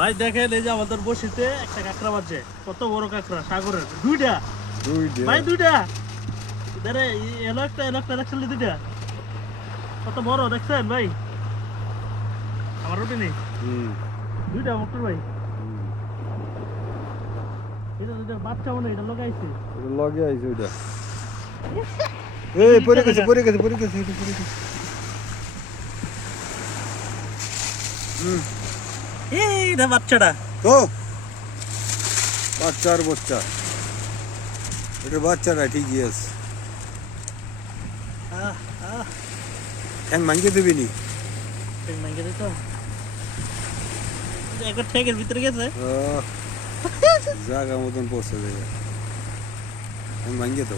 ভাই দেখেন এই যে আমাদের বসিতে একটা কাঁকড়া বাজে, কত বড় কাঁকড়া সাগরের, দুইটা ভাই, দুইটা এলো একটা দেখছেন দুইটা, কত বড় দেখছেন ভাই, আমার রুটি নেই দুইটা মোটর ভাই, এটা দুইটা বাচ্চা মনে হয়, এটা লগাইছে লগে আইছে ওইটা। এই পড়ে গেছে এইটা বাচ্চাটা তো বাচ্চা এটা বাচ্চাটা ঠিকই আছে। ঠ্যাং ভাঙিয়ে দিবি নি? একবার ঠেকের ভিতরে গেছে, জায়গা মতন পড়ছে, ঠ্যাং ভাঙিয়ে তো